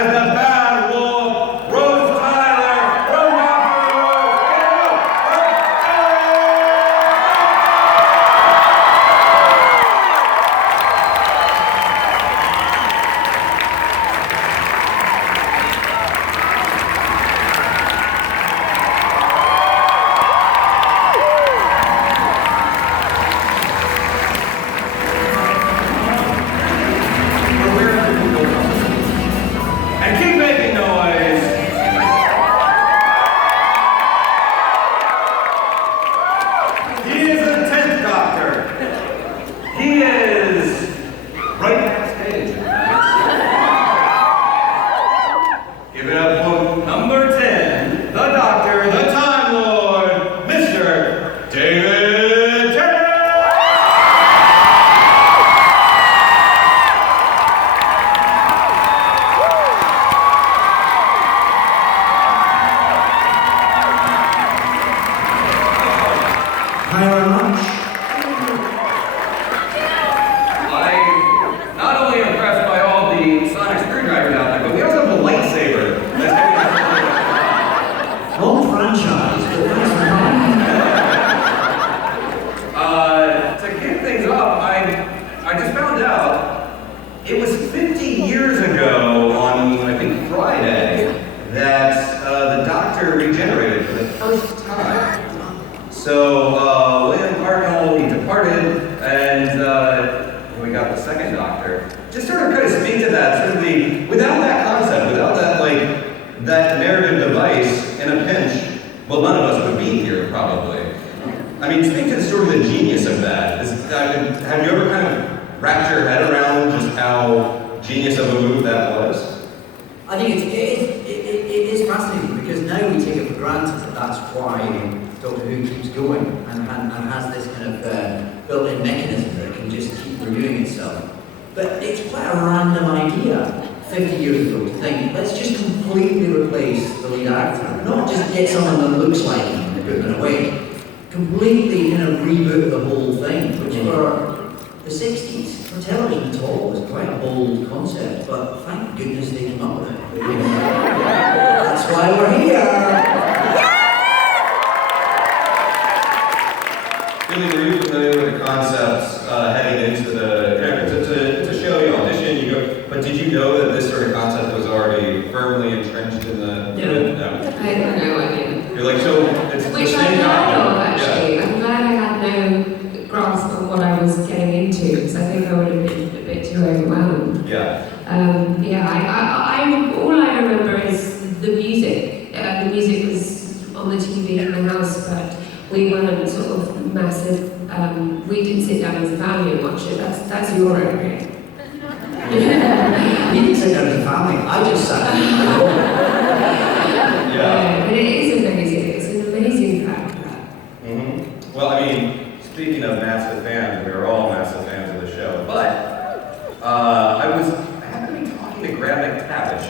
as the bad wolf, Rose Tyler, from and keep making noise. He is the 10th Doctor. He is right backstage. Give it up for number 10, the Doctor, the Time Lord, Mr. David Tennant. Thank you very much. I'm not only impressed by all the sonic screwdrivers out there, but we also have a lightsaber. Whole franchise, but that's To kick things off, I just found out it was 50 years ago on, I think, Friday, that the Doctor regenerated for the first time. So, William Cardinal, he departed, and we got the second Doctor. Just sort of kind of speak to that, sort of the, without that concept, without that, like, that narrative device in a pinch, well, none of us would be here, probably. I mean, speak to sort of the genius of that. Have you ever kind of wrapped your head around just how genius of a move that was? I think it is fascinating because now we take it for granted that that's why Doctor Who keeps going and has this kind of built-in mechanism that can just keep renewing itself. But it's quite a random idea 50 years ago to think, let's just completely replace the lead actor. Not just get someone that looks like him and put them away. Completely kind of reboot the whole thing, which for the 60s, for television at all, was quite a bold concept, but thank goodness they came up with it. That's why we're here! Really, were you familiar with the concepts heading into the, it's a show, you audition, you go, but did you know that this sort of concept was already firmly entrenched in the... No. I had no idea. You're like, so it's the Which same I'm glad guy. of, actually. I'm glad I had no grasp of what I was getting into, because I think I would have been a bit too overwhelmed. Yeah. All I remember is the music. The music was on the TV in the house, but we weren't sort of massive. We didn't sit down as a family and watch it. That's your area. You didn't sit down as a family, I just sat down. Yeah. But it is amazing. It's an amazing fact. Mm-hmm. Well, I mean, speaking of massive fans, we are all massive fans of the show, but I happened to be talking to Graham McTavish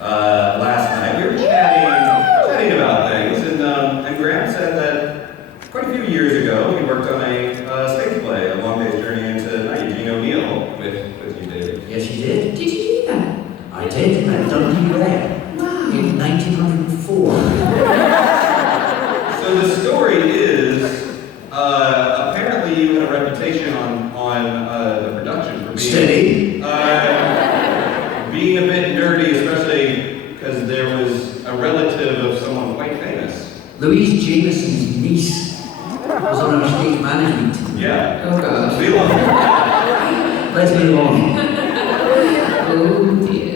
last night. We were chatting about things, and Graham said that quite a few years ago, he worked on a stage play, A Long Day's Journey into Night, Eugene O'Neill, with you, David. Yes, you did. Did you do that? I did. I've done you there. Wow. In 1904. So the story is, apparently you had a reputation on the production for being... Steady. Being a bit nerdy, especially because there was a relative of someone quite famous. Louise Jameson's niece was on our stage management team. Yeah. Oh, God. Leave on. Let's move on. Oh, dear.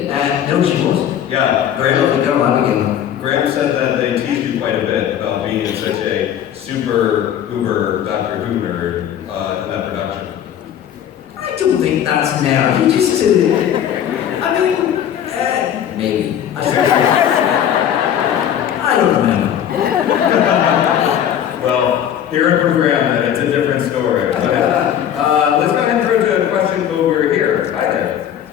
No, she wasn't. Yeah. Very lovely girl, Abigail. Graham said that they teased you quite a bit about being such a super uber Doctor Who nerd in that production. I don't think that's nerdy, just to... I mean, maybe. I don't remember. Well, hear it from Graham that it's a different story. But, let's go ahead and throw to a question over here. Hi there.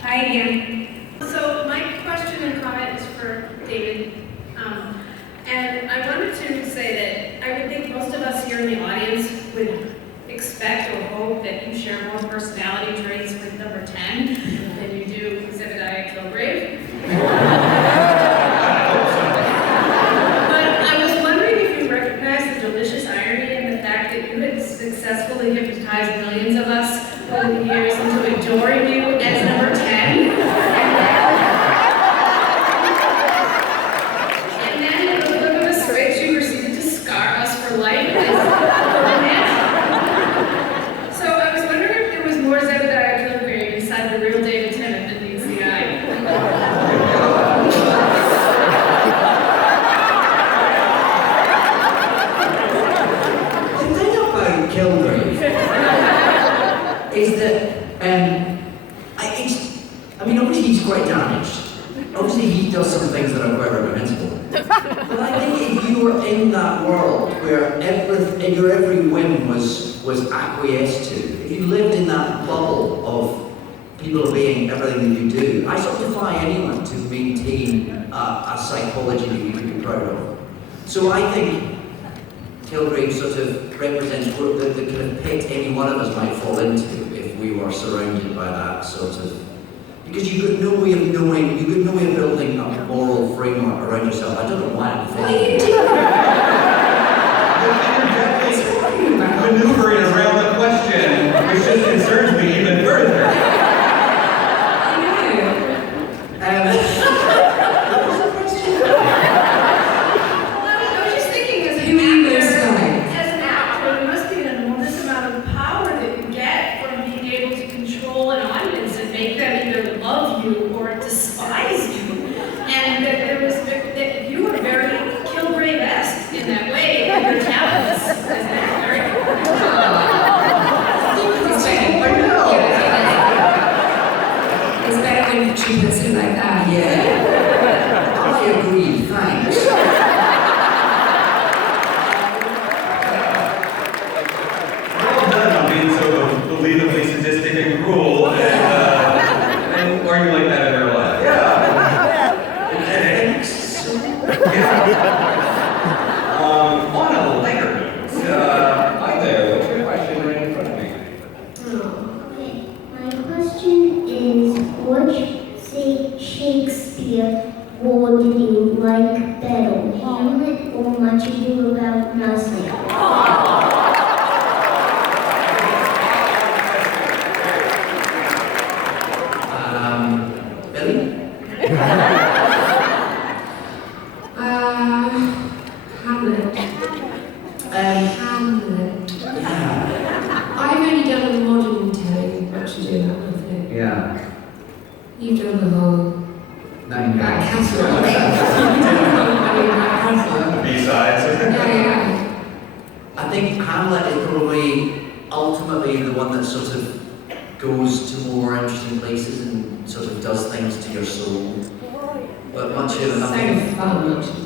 Hi again. So my question and comment is for David. And I wanted to say that I would think most of us here in the audience would expect or hope that you share more personality traits with number 10 than you do he's quite damaged. Obviously, he does some things that are quite reprehensible. But I think if you were in that world where your every whim was acquiesced to, if you lived in that bubble of people obeying everything that you do, I sort of defy anyone to maintain a psychology that you could be proud of. So I think Kilgrave sort of represents what the kind of pit any one of us might fall into if we were surrounded by that sort of. Because you got no way of knowing, you got no way of building a moral framework around yourself. I don't know why I'm saying that. Maneuvering around the question, which just concerns me even further. Cheapest like that. Yeah. I agree, thanks. Well done on being so believably sadistic and cruel, and are you like that in real life? Yeah. Thanks. On a lighter note, hi there, what's your question right in front of me? Okay, my question is, which Shakespeare war did you like better, Hamlet or Much Ado About Nothing? Billy? Hamlet. Hamlet. Yeah. I've only done a modern telling, Much Ado About Nothing. Yeah. You've done the whole Nine back guys. catalogue. B-sides. Yeah. I think Hamlet is probably ultimately the one that sort of goes to more interesting places and sort of does things to your soul. But Much Ado About Nothing. So fun, Much Ado.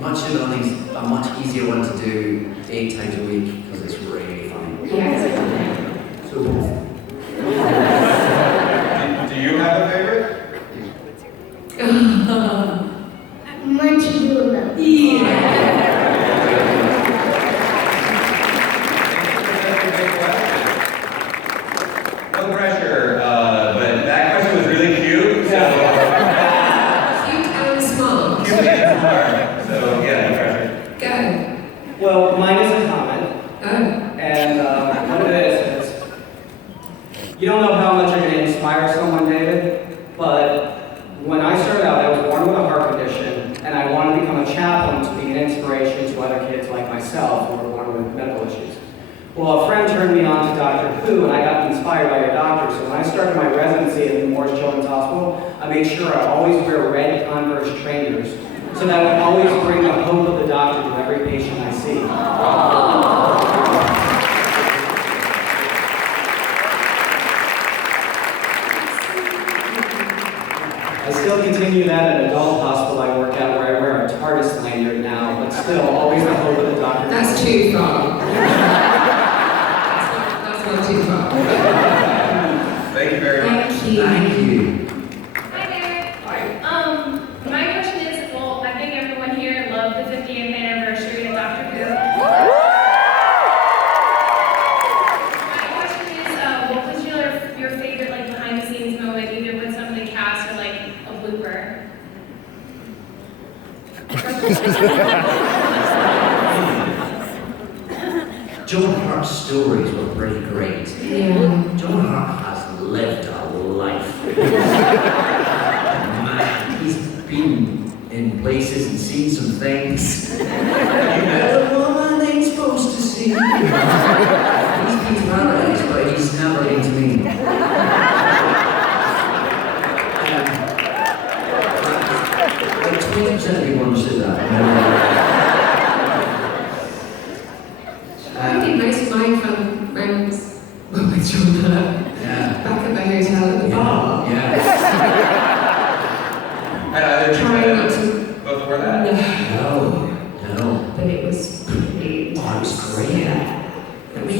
Much Ado About Nothing's a much easier one to do 8 times a week because it's really fun. Yes. So Do you have a favorite? Much Ado About Nothing. No pressure, but that question was really cute, so... Cute and smart. Cute and smart, so yeah, no pressure. Go. Well, mine is a comment, Oh. and what it is, you don't know how much you're going to inspire someone, David, but when I started out, I was born with a heart condition, and I wanted to become a chaplain to be an inspiration to other kids like myself who were born with medical issues. Well, a friend turned me on to Dr. Who, and I got inspired by your doctor, so when I started my residency at the Morris Children's Hospital, I made sure I always wear red Converse trainers, so that I would always bring the hope of the doctor to every patient I see. I still continue that at an adult hospital I work at where I wear a TARDIS lanyard now, but still always the hope of the doctor. That's too far. That's not too far. Thank you very much. Thank you. thank you. Hi there. My question is, well, I think everyone here loved the 50th anniversary of Doctor Who. My question is, what was your favorite like behind the scenes moment, either with some of the cast or like a blooper? Joan Hart's stories were pretty great. Yeah. Joan Hart has lived a life. Man, he's been in places and seen some things that a woman ain't supposed to see. He's been to paradise, but he's never been to me. Like 20% of people understood that. I think most of my fun friends were with John Hurt. Yeah. Back at the hotel at the bar. Yeah. trying not to. Both wore that? No. But it was pretty. Oh, it was great. Yeah. We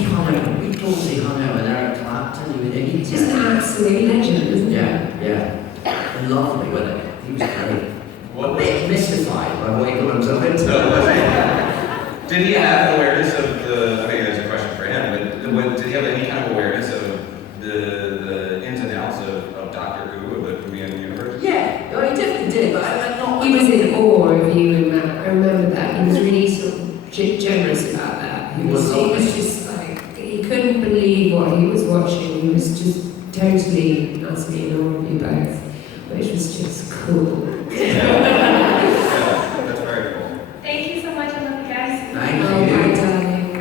totally hung out with Eric Clapton. He's just an absolute legend, isn't he? Yeah. And lovely with it. He was great. What A was bit mystified by what he glimpsed of it. Did he have awareness of the, I mean, there's a question for him, but did he have any kind of awareness of the ins and outs of Doctor Who, of the movie and the universe? Yeah, well, he definitely did, but I'm not. He was in awe of you and Matt. I remember that. He was really sort of generous about that. He was just like, he couldn't believe what he was watching. He was just totally, utterly in awe of you both, which was just cool. Yeah, that's very cool. Thank you so much. I love you guys. Thank Oh, you. my darling.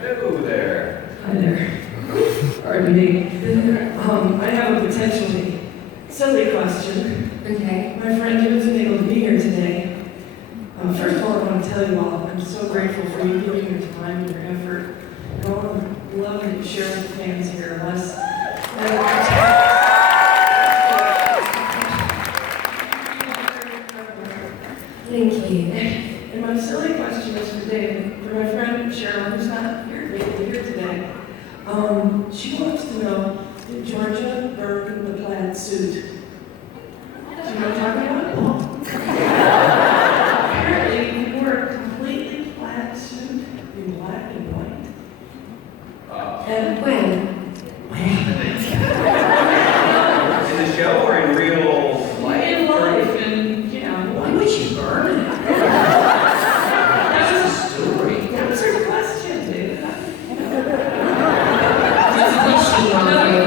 Hello there. Hi there. Pardon me. I have a potentially silly question. Okay. My friend who isn't able to be here today. First of all, I want to tell you all, I'm so grateful for you giving your time and your effort. And all the love that you share with the fans here of us. Thank you. And my silly question is for David, for my friend Cheryl, who's not here today. She wants to know, did Georgia burn the plaid suit? Do you know what I'm talking about? Apparently, you wore a completely plaid suit in black and white. And When? In the show or in real life? in life, and you know, Why would she burn it? that That's was a story. that was her question, David.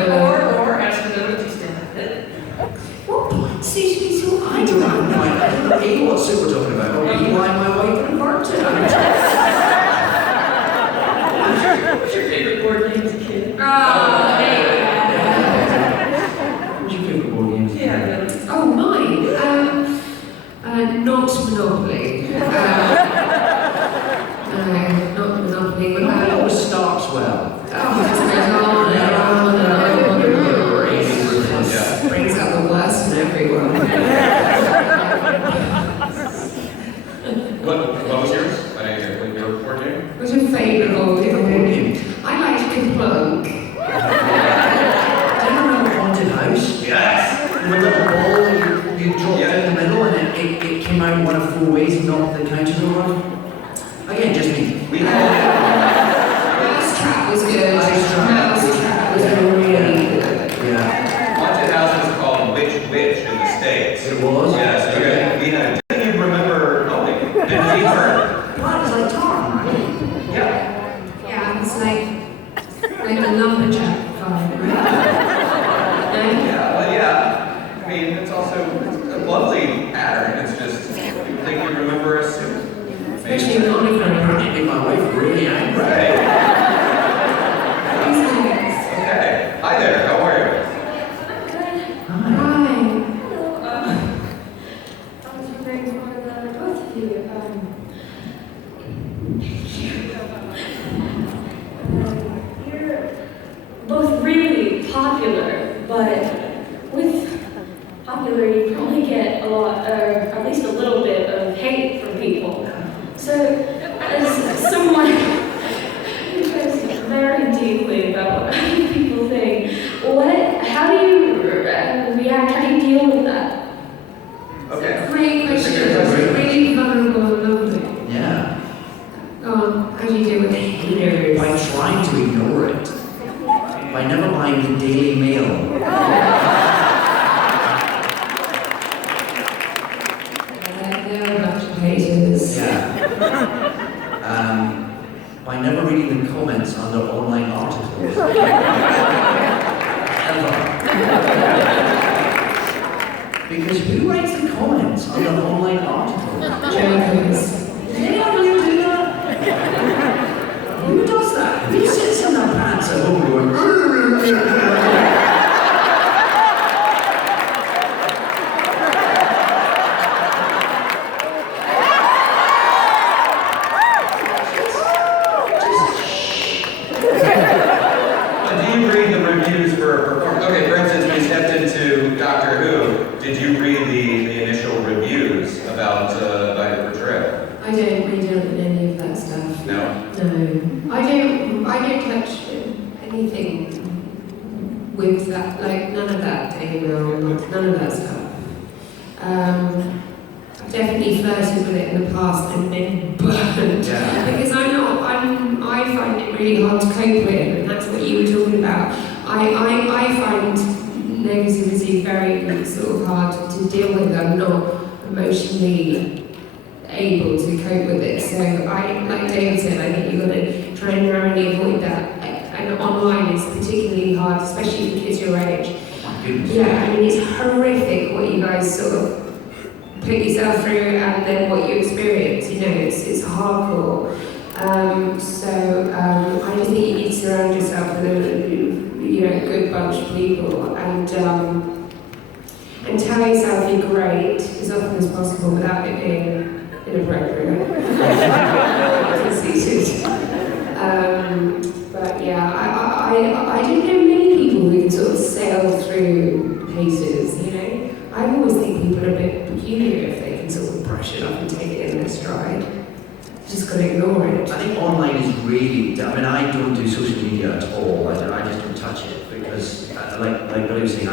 Or ask her to just stand it. What black suit is so I don't know. I don't know A, what suit we're talking about, or B, why my wife would have burnt it. What was your favorite board game as a kid? What's your favourite board game? Yeah, really. Oh, mine? Not Monopoly. No, not Monopoly. Monopoly always starts well. Brings out the worst in everyone. What was yours? I didn't hear. What your board game? What's your favourite board game? I liked Kaplunk. Do you remember Haunted House? Yes! With a little ball you dropped in the middle and it came out one of four ways and knocked the counters over? Again, just me. We called it. Mousetrap was good. Mousetrap. Mousetrap was really good. Yeah. Haunted House was called Witch in the States. It was? Yes, okay. We had. Didn't you remember? Oh, did we heard? Well, it was like Tom, right? Yeah. Yeah, it's like a lumberjack vibe, right? Yeah, well, yeah. I mean, it's also a lovely pattern. It's just, you think you remember us soon. Especially in monogram. It made my wife really angry. Right. Okay. Hi there. How are you? Hi. Hi. I was wondering for both of you, you're both really popular, but with popular you probably get a lot, or at least a little bit of hate from people. So, as someone who cares very deeply about what other people think, how do you react? How do you deal with that? Okay. Great question. It's really vulnerable and lovely. Yeah. Go on. How do you deal with haters? By trying to ignore it. By never buying the Daily Mail. They're a bunch of haters. Yeah. By never reading the comments under online articles. Ever. Because who writes the comments under online articles? Jokers. Does anyone really do that? Who does that? Who sits in their pants at home going, Do you read the reviews for performance? Okay, for instance, we stepped into Doctor Who. Did you read girl, none of that stuff. I've definitely flirted with it in the past and been burned. Yeah. Because I find it really hard to cope with, and that's what you were talking about. I find negativity very sort of hard to deal with. I'm not emotionally able to cope with it. So like David said, I think you've got to try and narrowly avoid that. And online is particularly hard, especially for kids your age. Yeah, I mean, it's horrific what you guys sort of put yourself through and then what you experience, you know, it's hardcore. I just think you need to surround yourself with a good bunch of people and tell yourself you're great as often as possible without it being inappropriate. Conceited. But yeah, I don't know many people who can sort of sail through paces, you know? I always think people are a bit peculiar if they can sort of brush it up and take it in their stride. You just got to ignore it. I think online is really, I mean, I don't do social media at all. I just don't touch it because, like what I was saying, I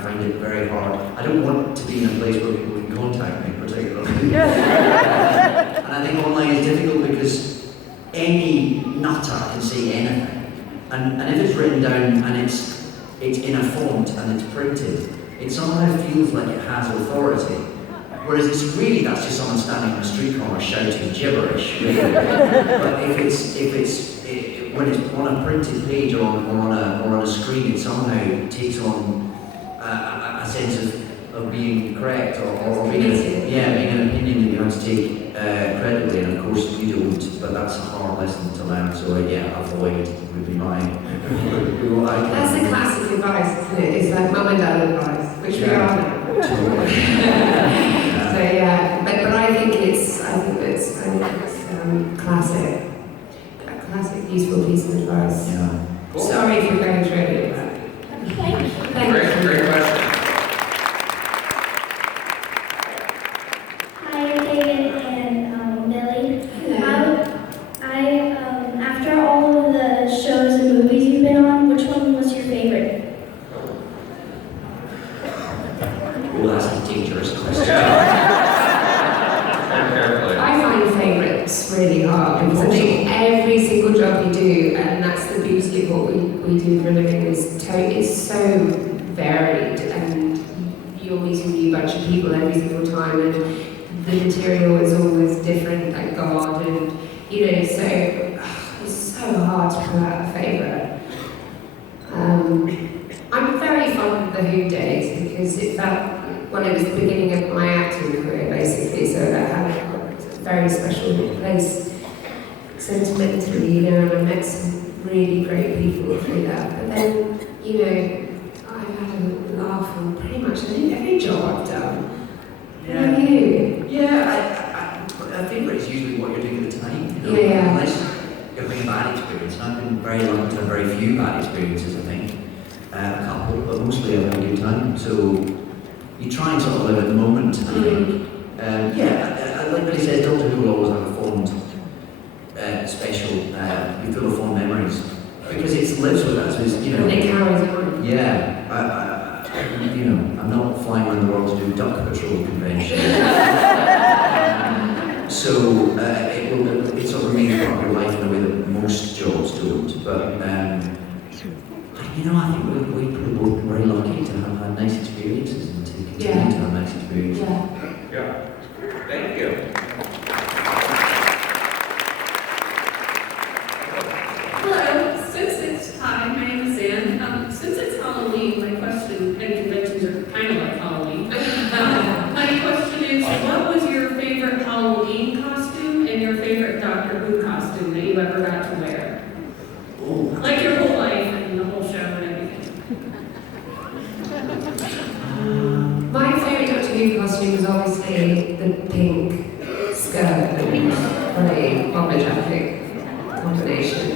find it very hard. I don't want to be in a place where people can contact me, particularly. And I think online is difficult because any nutter can say anything. And if it's written down and it's in a font and it's printed, it somehow feels like it has authority. Whereas it's really, that's just someone standing on a street corner shouting gibberish, really. But when it's on a printed page or on a screen, it somehow takes on a sense of being correct or being an opinion that you have to take credibly, and of course you don't, but that's a hard lesson to learn, so avoid would be my That's the classic advice, isn't it? It's like mum and dad advice, which we are now. So yeah, but I think it's classic. A classic useful piece of advice. Yeah. Cool. Sorry if you're going through it, but thank you. Great question. Hi, David and Billy. After all of the shows and movies you've been on, which one was your favorite? Well, that's a dangerous question. I find favourites really hard because I think every single job you do, and that's the beauty of what we do for a living, is so varied, and you're meeting a new bunch of people every single time, and the material is always different, thank God, and so it's so hard to pull out a favourite. I'm very fond of the Who days because it felt, well, it was the beginning of my acting career basically, so that had a very special place sentimentally, and I met some really great people through that. But then, I've had a laugh on pretty much every job I've done. Yeah. How are you? Yeah, I think it's usually what you're doing at the time. Yeah. Unless you're having a bad experience. And I've been very lucky to have very few bad experiences, I think. A couple, but mostly I've had a good time. So you try and sort of live at the moment, I think. Like Billy said, Doctor Who will always have a fond, special, be full of fond memories. Because it lives with us, And it carries on. Yeah, I'm not flying around the world to do duck patrol conventions. So it sort of remains part of your life in a way that most jobs don't. But I think we've both been very lucky to have had nice experiences and to continue to have nice experiences. Yeah. Thank you. Hello, hi, my name is Anne. Since it's Halloween, my question, and conventions are kind of like Halloween. My question is, what was your favorite Halloween costume and your favorite Doctor Who costume that you ever got to wear? Oh. Like your whole life and the whole show and everything. My favourite Doctor Who costume was obviously the pink skirt and grey bomber jacket combination.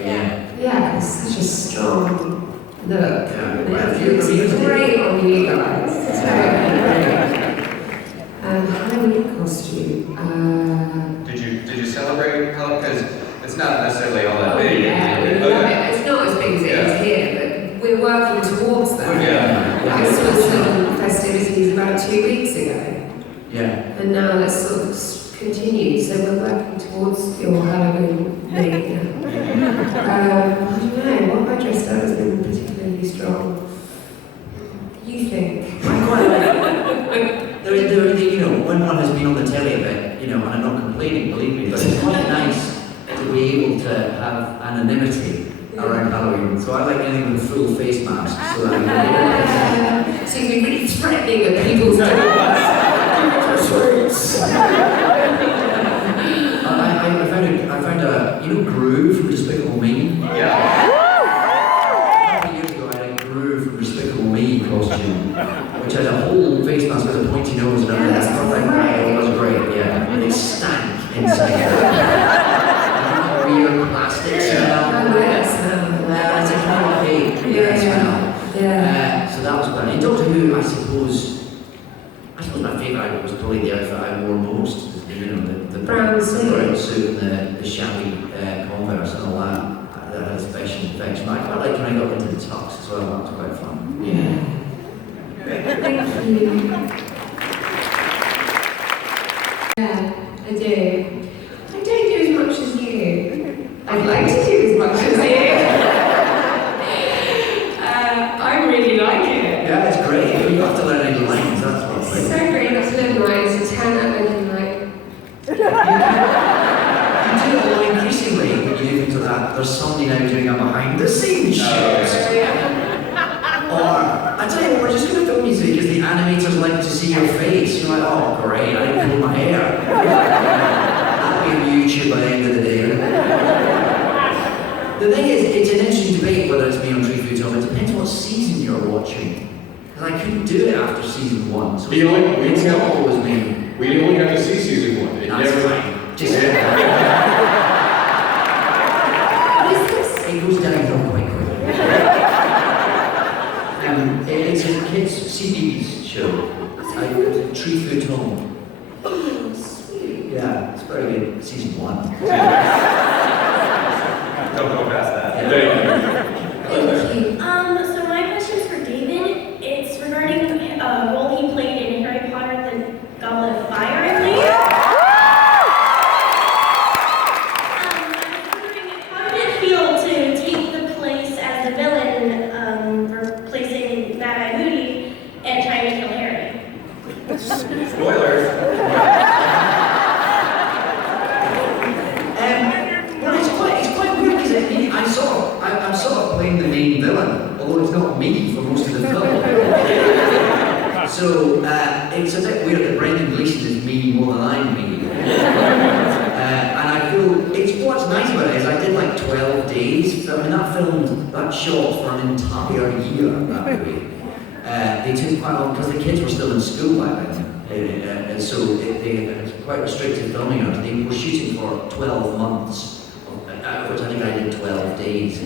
Yeah, it's such a strong look. It's great on you guys. It's very great. Halloween costume. Did you celebrate Halloween? Because it's not necessarily all that big. Yeah, we love it. It's not as big as it is here, but we're working towards that. Yeah. I saw about 2 weeks ago. Yeah. And now that's sort of continued, so we're working towards your Halloween thing. I don't know, what have I dressed up has been particularly strong? You think? I quite like when one has been on the telly a bit, and I'm not complaining, believe me, but it's quite nice to be able to have anonymity around Halloween. So I like anything with a full face mask, so that So you can be really threatening at people's doors. I found a Groove from Despicable Me. Yeah. A couple of years ago, I had a Groove from Despicable Me costume, which had a whole face mask with a pointy nose and everything. I thought it was great, yeah. And it stank inside. Weird plastic smell. Well, it's a kind of fake smell. Yeah. So that was fun. In Doctor Who, I suppose my favourite was probably the outfit I wore most. The Brown suit and the shabby Converse and all that. That had a special effect. But I quite liked when I got into the tux as well. That was quite fun. Yeah. Thank you. Yeah, I do. I don't do as much as you. I'd like to do as much as you. I really like it. Yeah, it's great. You have to learn any lines. That's what's It's so great not to learn lines. 10 out of 10 like. You do it a lot increasingly when you do things like that. There's somebody now doing a behind the scenes shot. Or, I tell you what, we're just going to film you because the animators like to see your face. You're like, oh great, I didn't pull my hair. That'll be on YouTube by the end of the day. The thing is, it's an interesting debate whether it's me on Tree Food Home. It depends what season you're watching. And I couldn't do it after season 1. So it's not always me. We only got to see season 1. It That's never. fine. Just it goes downhill quite quickly. It's a kids' CBeebies show. Tree Food Home. Oh, sweet. Yeah, it's very good. Season 1. Don't go past that. Thank you. So my question is for David. It's regarding a role he played in Harry Potter and the Goblet of Fire, I believe. I was wondering, how did it feel to take the place as the villain, replacing Mad-Eye Moody and trying to kill Harry? Spoilers. Well, it's quite weird because I'm sort of playing the main villain, although it's not me for most of the film. So it's a bit weird that Brendan Gleeson is me more than I'm me. And I feel what's nice about it is I did like 12 days. I mean that shot for an entire year. That movie. They took quite long because the kids were still in school back then. And so it was quite restricted filming hours. They were shooting for 12 months, which I think I did 12 days.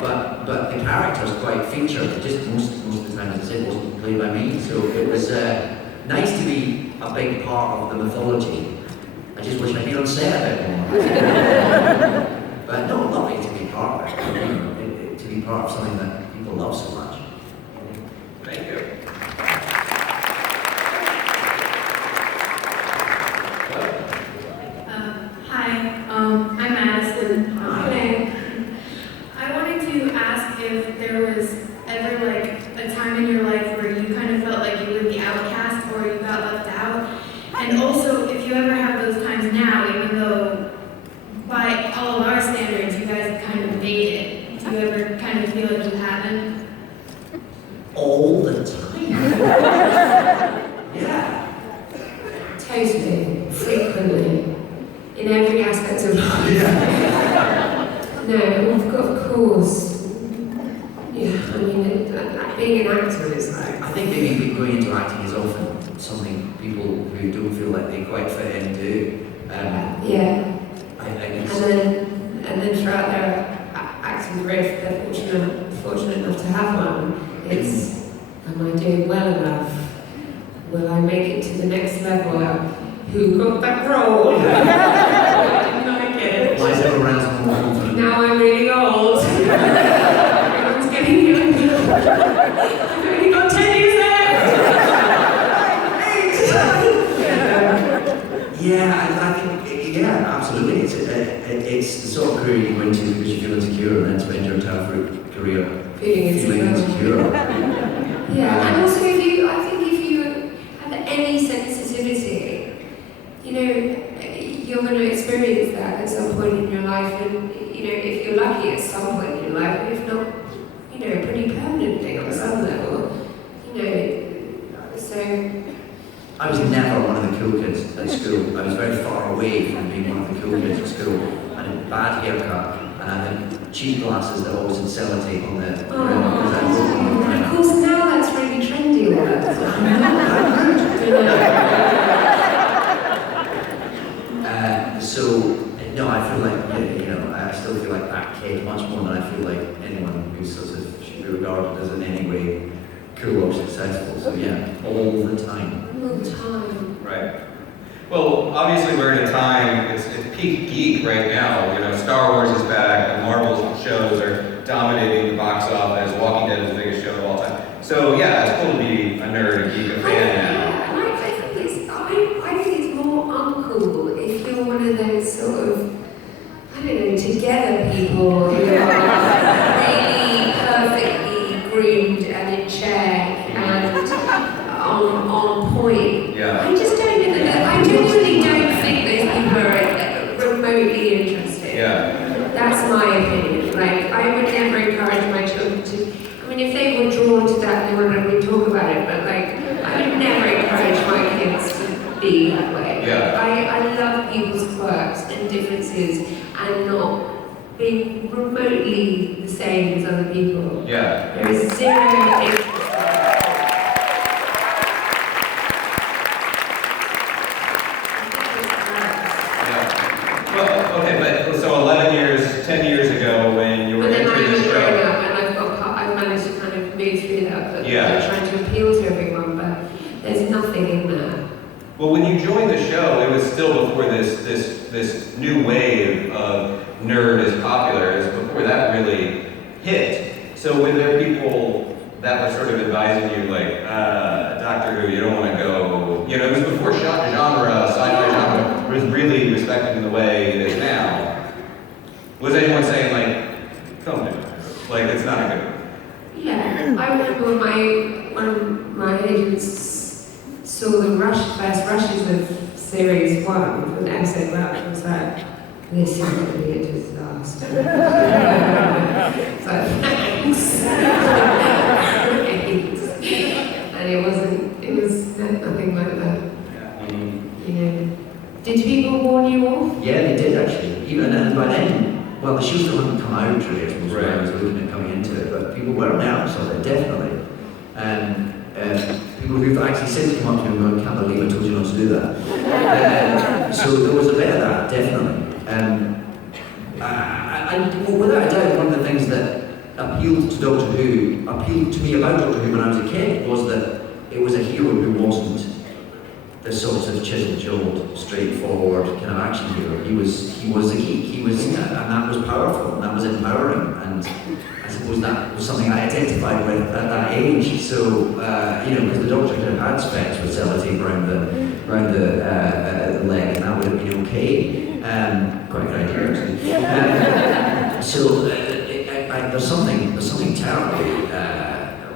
But the character's quite featured. Just most of the time, as I said, wasn't played by me. So it was nice to be a big part of the mythology. I just wish I'd been on set a bit more. But no, lovely to be part of it. To be part of something that people love so much. Thank you. Hi, I'm Madison. Hi. I wanted to ask if there was ever like a time in your life where you kind of felt like you were the outcast or you got left out, and also if you ever have those times now, even though by all of our standards you guys have kind of made it. Do you ever kind of feel like you haven't? All the time. Yeah. Totally. Frequently. In every aspect of life. Yeah. No, of course. Yeah, I mean, being an actor is like. I think maybe going into acting is often something people who don't feel like they quite fit in do. Yeah. I guess. And then throughout their acting career, if they're fortunate enough to have one, it's, am I doing well enough? Will I make it to the next level? Who got that role? Why didn't I get it? Lies around more confident. Now I'm really old. Everyone's getting younger. I've only got 10 years left. I was never one of the cool kids at school. I was very far away from being one of the cool kids at school. I had a bad haircut, and I had cheap glasses that always had sellotape on the rim. Of course, now that's really trendy. All that. So, no, I feel like, I still feel like that kid much more than I feel like anyone who sort of should be regarded as in any way cool or successful. So yeah, all the time. All the time. Right. Well, obviously we're in a time, it's peak geek right now. Star Wars is back, and Marvel shows are dominating the box office. Walking Dead is the biggest show of all time. So yeah, it's cool to be a nerd and geek, a fan now. I think it's more uncool if you're one of those sort of, I don't know, together people who are really perfectly groomed and in check and on point. Yeah. I just don't know that. I genuinely don't think those people are remotely interested. Yeah. That's my opinion. Like, I would never encourage my children to. I mean, if they were drawn to that, then we'd talk about it. But like, I would never encourage my kids to be that way. Yeah. I love people's quirks and differences and not being remotely the same as other people. Yeah. There is zero interest. Okay, but so 11 years, 10 years ago when you were But then entering I was this growing show. up and I've managed to kind of move through that, but Yeah. trying to appeal to everyone, but there's nothing in there. Well, when you joined the show, it was still before this new wave of nerd is popular. It was before that really hit. So were there people that were sort of advising you, like, Doctor Who, you don't want to go, it was before sci-fi genre was really respected in the way it is now. Was anyone saying, like, don't do it, like, it's not a good one? Yeah, I remember one of my agents saw the first rushes of Series 1 with episode 1 and was like, this is going to be a disaster. So, thanks. And it was nothing like that. Did people warn you off? Yeah, they did actually. Even by then, well, the show still hadn't come out really, I suppose, when I was looking at coming into it, but people were announced of it, definitely. People who've actually since come up to me and gone, can't believe I told you not to do that. So there was a bit of that, definitely. Without a doubt, one of the things that appealed to me about Doctor Who when I was a kid was that it was a hero who wasn't the sort of chisel-jawed, straightforward kind of action hero. He was a geek. And that was powerful, and that was empowering, and I suppose that was something I identified with at that age. So because the Doctor could have had specs with sellotape around the leg, and that would have been okay. Quite a good idea, actually. There's something terribly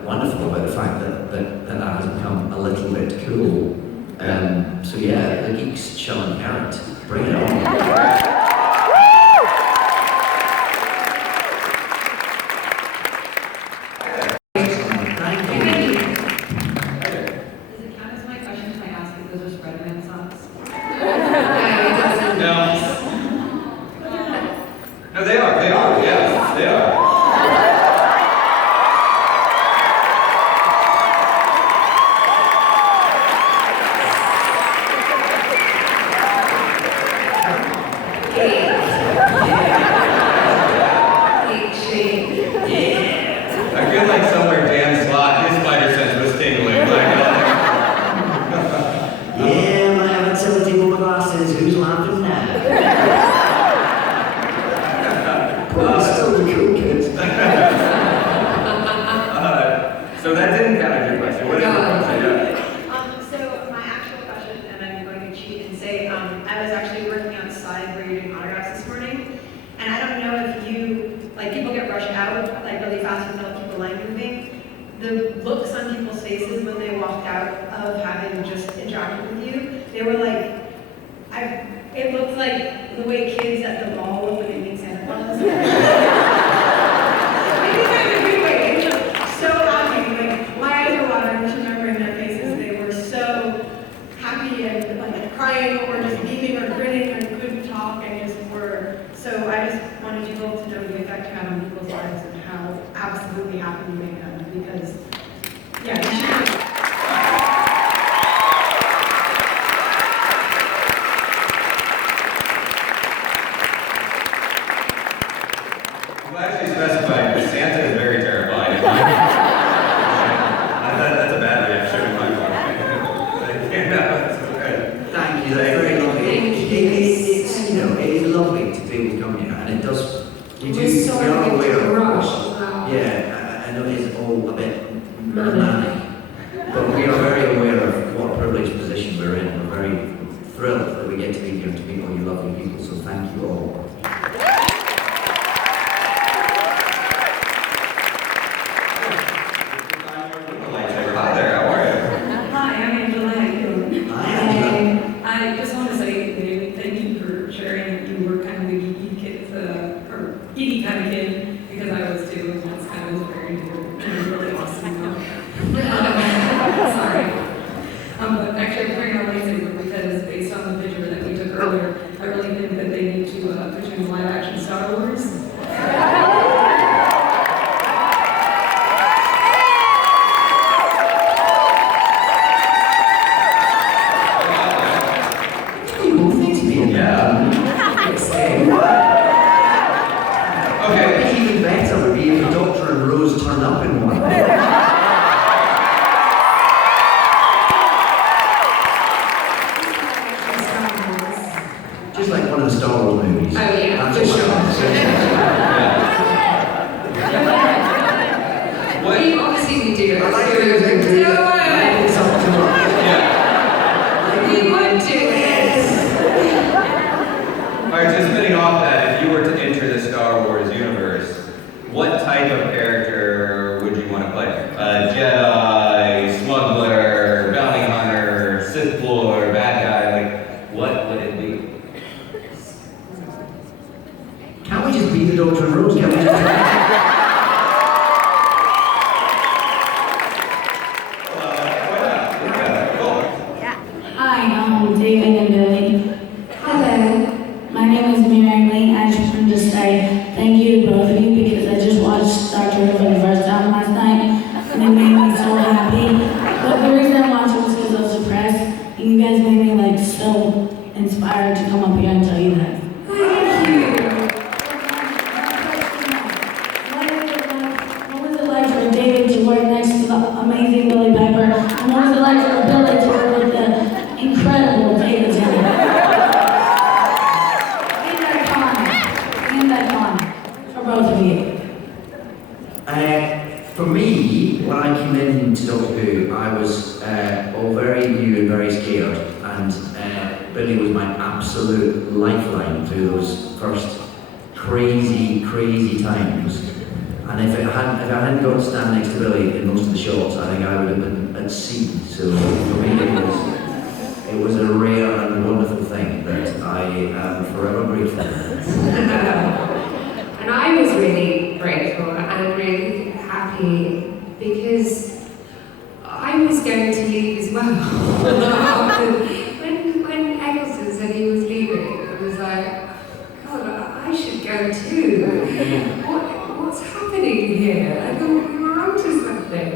wonderful about the fact that has become a little bit cool. So yeah, the geeks shall inherit. Bring it on. Does it count as my question if I ask if those are Spider-Man socks? No. No, they are, yeah, they are. like for Billy to work with the incredible David Tennant. And that con for both of you. For me, when I came into Doctor Who, I was all very new and very scared, and Billy was my absolute lifeline through those first crazy times. And if I hadn't got to stand next to Billy in most of the shots, I think I would have been at sea. So for me, it was a rare and wonderful thing that I am forever grateful for. And I was really grateful and really happy because I was going to leave as well. when Eccleston said he was leaving, I was like, God, I should go too. What's happening here? I thought we were on to something.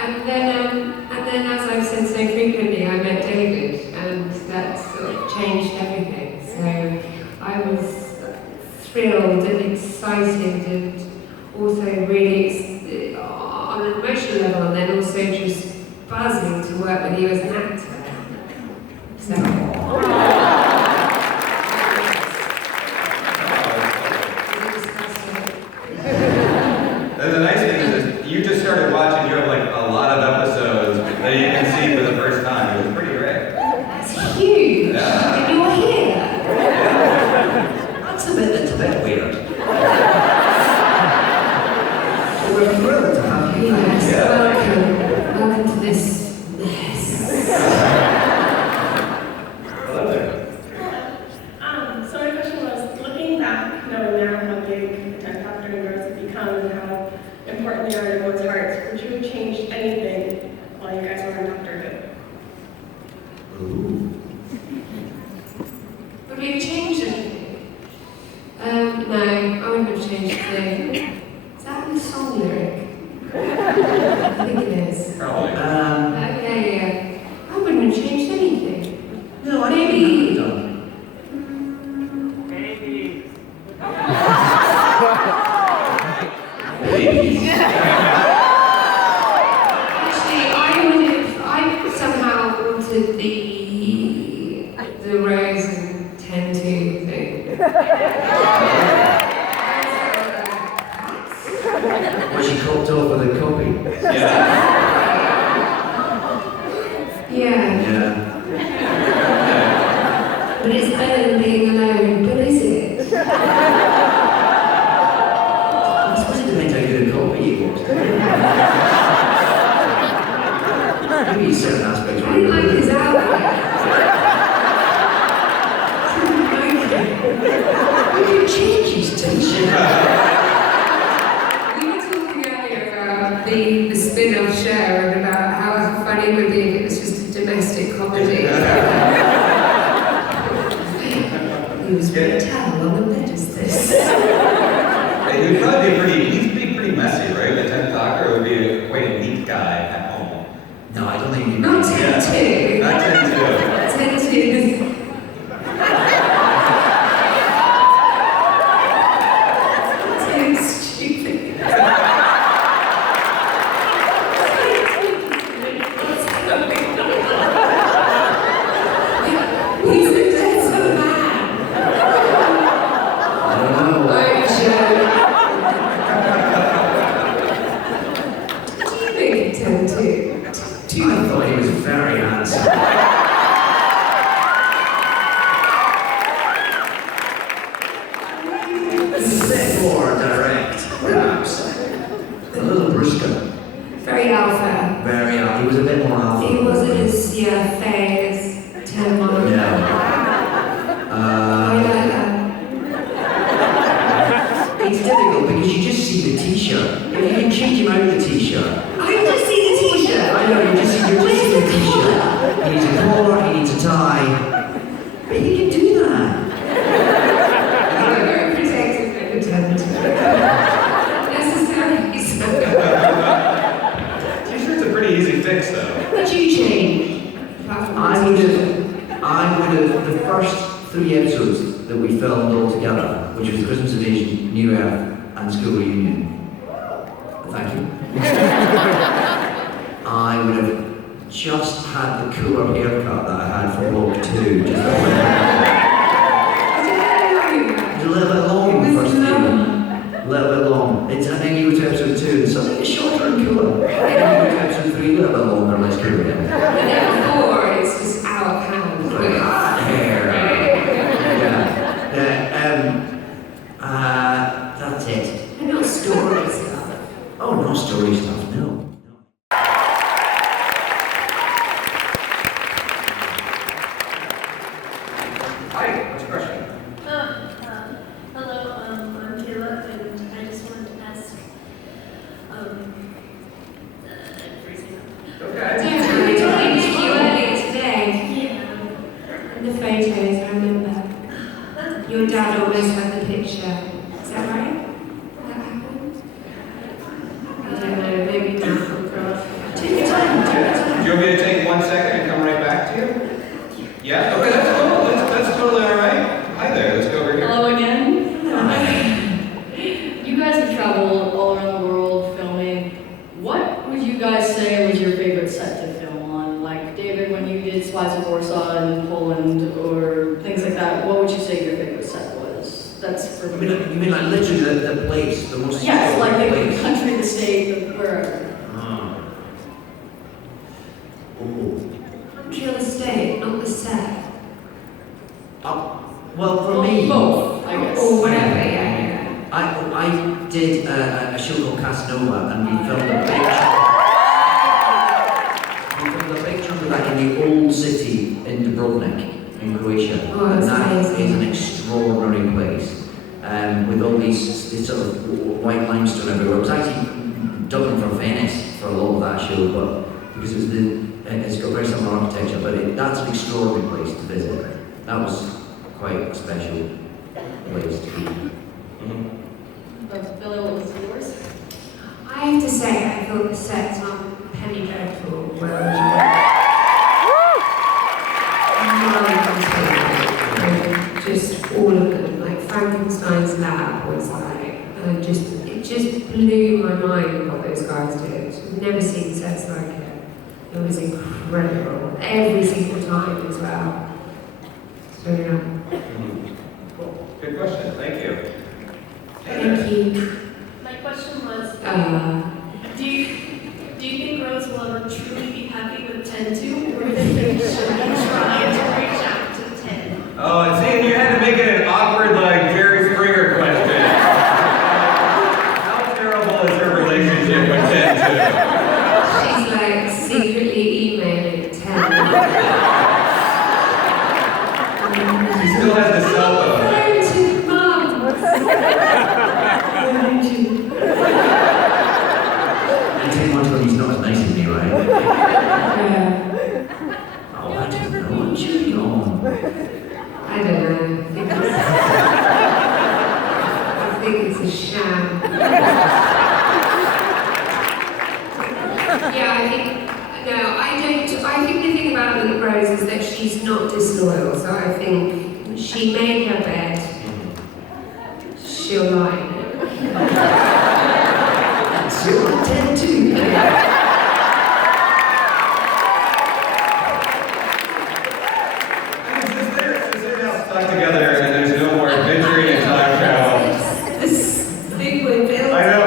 And then, as I've said so frequently, I met David, and that sort of changed everything. So I was thrilled and excited, and also really on an emotional level, and then also just buzzing to work with you as an actor. So. The nice thing is you just started watching, you have like a lot of episodes that you can see for the first time. It was pretty great. That's huge. Yeah. And you're here. That's a bit weird. We're thrilled to have you. Yes, Yeah. welcome to this mess. Hello there. So my question was, looking back, knowing now how big the 10th Doctor and Rose have become and how important they are in everyone's hearts, would you have changed anything while you guys were in Doctor Who? Ooh. Would we have changed anything? No, I wouldn't have changed a thing. Is that the song lyric? I think it is. Probably. Yeah. I wouldn't have changed anything. No, I Maybe. think I would have done. Actually, I somehow wanted the Rose and 10-2 thing. Was she cocked off with a copy? Yeah. Yeah. Yeah. But it's better than being alone, but is it? I suppose it depends how good a copy it was. Maybe certain aspects I didn't like his were outfit. We could change his t-shirt. We were talking earlier about the spin-off show and about how funny it would be if it was just a domestic comedy. He was pretty towel on the bed as this. It would probably he'd be pretty messy, right? The 10th Doctor would be quite a neat guy at home. No, I don't think you Not 10-2. Not 10-2. 10-2. I thought he was very handsome. A bit more direct, perhaps. A little brusque. Very alpha. Very alpha. He was a bit more alpha. He wasn't as fey as 10-1. Yeah. I like that. It's difficult because you just see the t-shirt. If you can change him out of the t-shirt. I just see the t-shirt. I know, you just see the t-shirt. He needs a collar, he needs a tie. But you can do that. I'm very protective of the 10-2. Necessarily so. T-shirt's a pretty easy fix, though. Would you change? I would have, the first 3 episodes that we filmed all together, which was Christmas Invasion, New Earth, and School Reunion. Thank you. I would have just had the cooler haircut that I had for Block 2. Just it's a little bit long in the first few. A little bit long. And then you go to episode 2 and suddenly it's shorter and cooler. And then you go to episode 3, a little bit longer, less cool again. And then 4, it's just out of hand. Hair. That's it. And not story stuff. Oh, no story stuff, no. Hi, what's your question? Hello, I'm Kayla, and I just wanted to ask, I'm freezing up. Okay. We talked to you earlier today. Yeah. In the photos, I remember. Your dad always had the picture. Is that right? That happened? I don't know, maybe not. Oh God. Take your time, take your time. Do you want me to take 1 second and come right back to you? Yeah? Okay, that's cool. That's totally all right. Hi there, let's go over here. Hello again. You guys have traveled all around the world filming. What would you guys say was your favorite set to film on? Like, David, when you did Spies of Warsaw in Poland or things like that, what would you say your favorite set was? That's for me. You mean like literally the place, the most Yes, like the place? country, the state, wherever. Country or the state, not the set. Well, for me, Both, I guess. Or whatever, yeah. I did a show called Casanova, and we filmed a big chunk of that in the old city in Dubrovnik, in Croatia. Oh, and that's that amazing. is an extraordinary place, with all these sort of white limestone everywhere. It was actually Dublin for Venice for a lot of that show, but because it's got very similar architecture, but that's an extraordinary place to visit. That was quite a special place to be. Billy, what was yours? I have to say, I thought the sets on Penny Dreadful were just all of them. Like Frankenstein's Lab was like, it just blew my mind what those guys did. I've never seen sets like it. It was incredible. Every single time as well. So yeah. Cool. Good question. Thank you. Thank you. My question was, do you think girls will ever truly be happy with 10-2, or do they should try to reach out to 10? Oh, and see, you had to make it an awkward, like, Jerry Springer question. How terrible is her relationship with 10-2? She's like secretly emailing 10. She still has the cell phone. And 10 months when he's not as nice as me, right? Yeah. Oh, I don't know. What you on? I don't know. I think it's a sham. Yeah, I think the thing about Little Rose is that she's not disloyal, so I think she made her bed, she'll lie in it. So I tend to. Since they're now stuck together and there's no more adventuring and time travel. This thing with Bill. I know.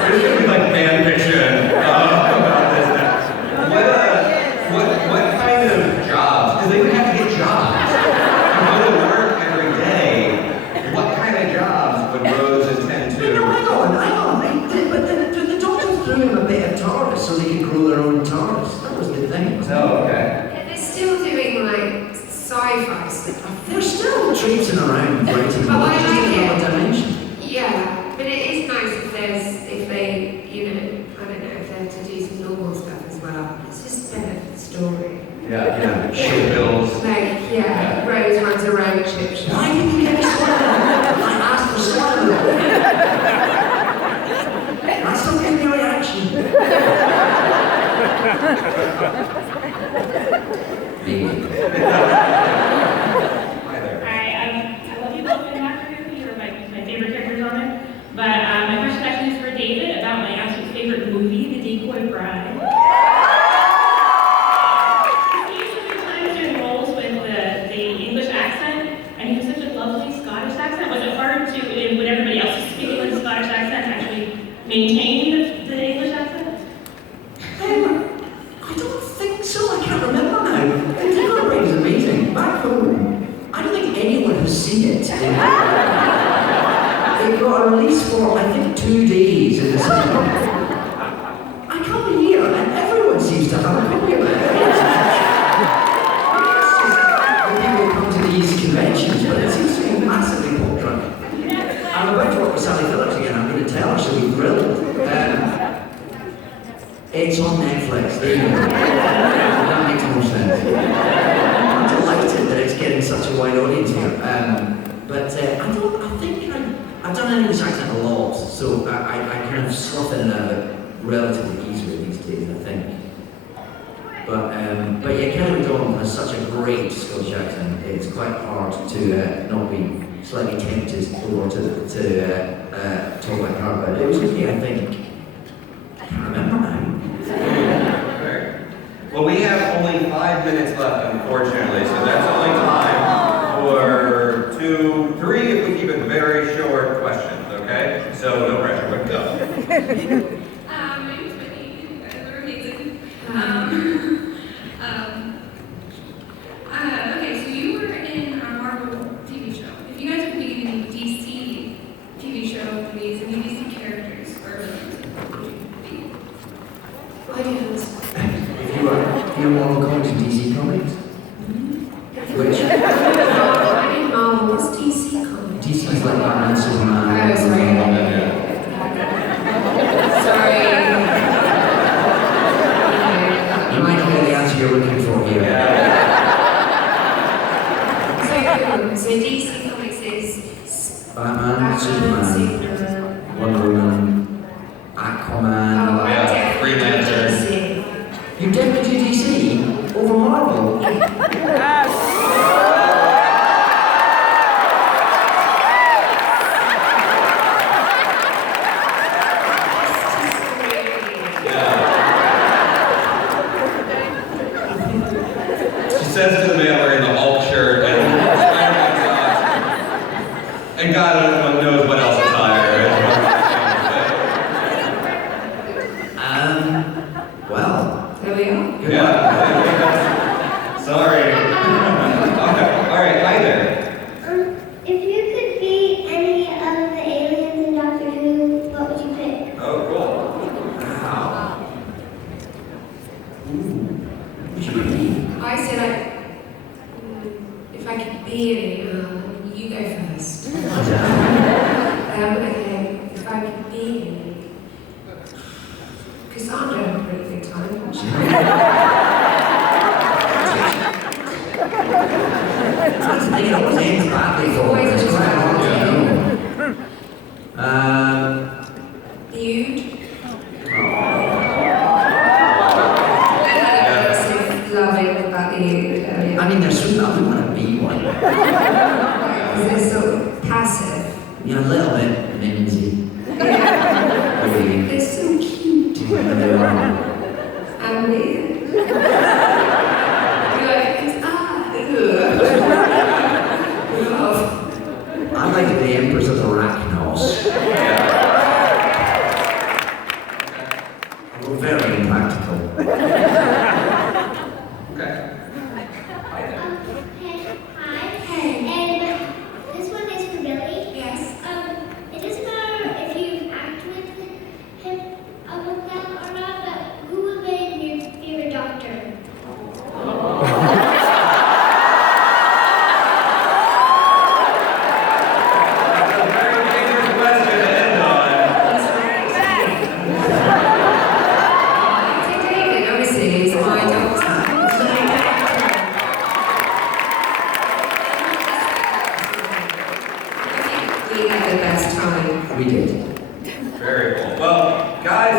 There's gonna be like fan fiction about this now. What kind of jobs? Because they would have to get jobs. You go to work every day. What kind of jobs would Rose intend to? No, hang on. But the doctors threw him a bit of TARDIS so they could grow their own TARDIS. That was the thing, wasn't it? Oh, okay. Yeah, they're still doing like sci-fi stuff. They're still traipsing around writing But I just like in it. another dimension. Yeah, but it is nice if they, you know, I don't know, if they have to do some normal stuff as well. It's just better for the story. Yeah. Ship bills. Like, yeah, Rose runs her own chip shop. Why didn't you get me started? I asked for started. That's not giving me a reaction. Maybe. Hi there. Hi, I love you both in Doctor Who. You're my favorite characters on there. But my question actually is for David about my absolute favorite movie, The Decoy Bride. I don't think anyone has seen it. It got a release for, I think, 2 days in the cinema. I come here and everyone seems to have a copy of it. People come to these conventions, but it seems to be massively popular. I'm about to work with Sally Phillips again. I'm going to tell her she'll be thrilled. It's on Netflix. There you go. That makes more sense. I'm delighted that it's getting such a wide audience here. But I think I've done an English accent a lot, so I kind of slough in and out of it relatively easily these days, I think. But yeah, Kelly MacDonald has such a great Scottish accent. It's quite hard to not be slightly tempted over to talk like her. But it was okay, I think. I can't remember now. Well, we have only 5 minutes left, unfortunately, so that's only time for 2, 3, if we keep it very short questions, okay? So no pressure, but go. My name is Whitney. You guys are amazing. Okay, so you were in our Marvel TV show. If you guys could be in any DC TV show, movies, any DC characters, or villains, what would you be? Ideas. If you want to come to DC Comics? Which? I didn't know. What's DC Comics? DC is like Batman, Superman. Oh, sorry. Sorry. You might not get the answer you're looking for here. So DC Comics is Batman, Superman, Wonder Woman, Aquaman. Oh, Yeah, Green Lantern. DC. You definitely do DC over Marvel. She says to the man wearing the Hulk shirt and Spider-Man socks, and God knows what else is higher. Well, There we are. good Yeah. luck. Sorry. Okay. All right, hi there. If you could be any of the aliens in Doctor Who, what would you pick? Oh, cool. Wow. Ooh. What should we be? I said if I could be any, you go first. Okay, if I could be any, because I'm doing a pretty good time. That's the thing, it always ends badly for me. It's quite hard to know. Feud. Loving about the I mean, they're sweet, I wouldn't want to be one. Is it so passive? Yeah, a little bit, mimsy. Yeah. Really. They're so cute. And weird. You're like, it's love. I'm like the Empress of Arachnos. We're very impractical. Okay. Hi. And this one is for Billy. Yes. It doesn't matter if you act with him with them or not, but who would be your favorite doctor? Very dangerous question to end on. David, obviously, is my doctor. I think we had the best time. We did. Very cool. Well, guys,